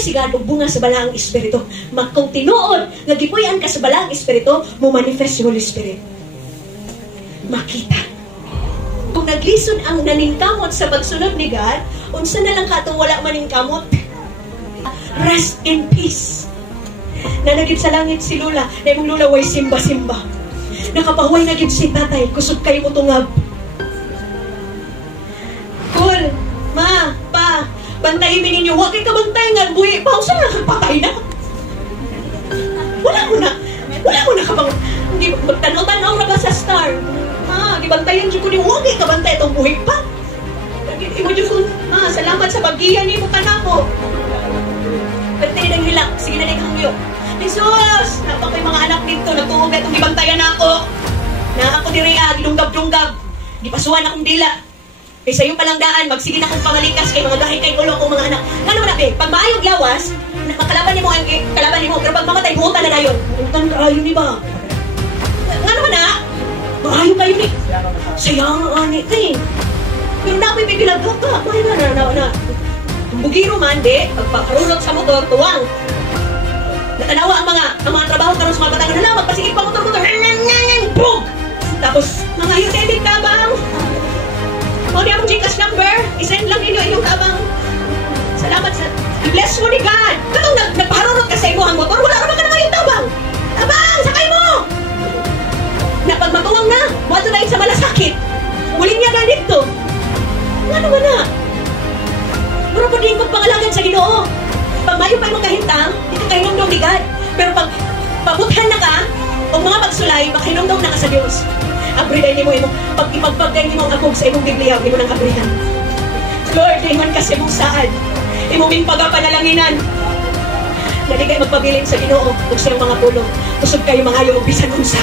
si God og bunga sa balaang espiritu. Kung tinuod nga gipuy-an ka sa balaang espiritu, mo manifest si Holy Spirit. Makita. Kung naglisod ang naningkamot sa pagsunod ni God, unsa na lang katong wala maningkamot? Rest in peace. Nanagid sa langit si Lula, na imong Lula way simba-simba. Nakapahuway na gid si tatay, kusog kayo mo tungab. Cool, ma, pa, bantayin ninyo, huwag kayo kabantay nga, buhi, pausa na nagpatay na. Wala mo na kapang, hindi, magtanaw-tanaw na ba sa star? Gibantayan dyan ko ni, huwag kayo kabantay itong buhi pa. Imo dyan ko, salamat sa bagiyan ni mo ka mo. Bantayin ang hilak, sige na hangyo. Jesus! Napag may mga anak dito, nagtuhog na itong gibantayan na ako. Na ako diriya, gilunggab-lunggab. Gipasuan akong dila. Kaya sa'yo palang daan, magsige na akong pangalikas kay mga dahil kay ulo kong mga anak. Nga naman nabi, pag maayong lawas, makalaban ni mo ang kalaban ni mo, pero pag mamatay, buutan na dayon. Buutan ka, ayun ni ba? Nga naman na, maayo kayo ni. Sayang ang anit eh. Pero namin may bilagak ka. Mahina na. Bugiro man, di, pagpakarunod sa motor, tuwang. Natanawa ang mga trabaho karon sa mga batangan na lang, magpasigit pa motor, boom! Tapos, mga yung debit tabang. Mo di akong Gcash number, isend lang ninyo yung tabang. Salamat sa, bless mo ni God. Kanong nagpaharunod ka sa imo ang motor, wala naman ka na yung tabang. Tabang, sakay mo! Na pag matuwang na, mato na sa malasakit. Muling niya na dito. Ano ba na? Pero pag din pagpangalagan sa Ginoo, pag mayo pa yung kahintang, hindi ka kahinumdong ni God. Pero pag pabuthan na ka, o mga pagsulay, makahinumdong na ka sa Diyos. Abrihan niyo mo imo. Pag ipagpagay niyo ang akong sa imong Biblia, imo nang abrihan. Lord, ingon ka sa imong saad. Imo ming pagapanalanginan. Dali kayo magpabilin sa Ginoo ug sa mga pulong. Kusog kayo mga ayo og bisan unsa.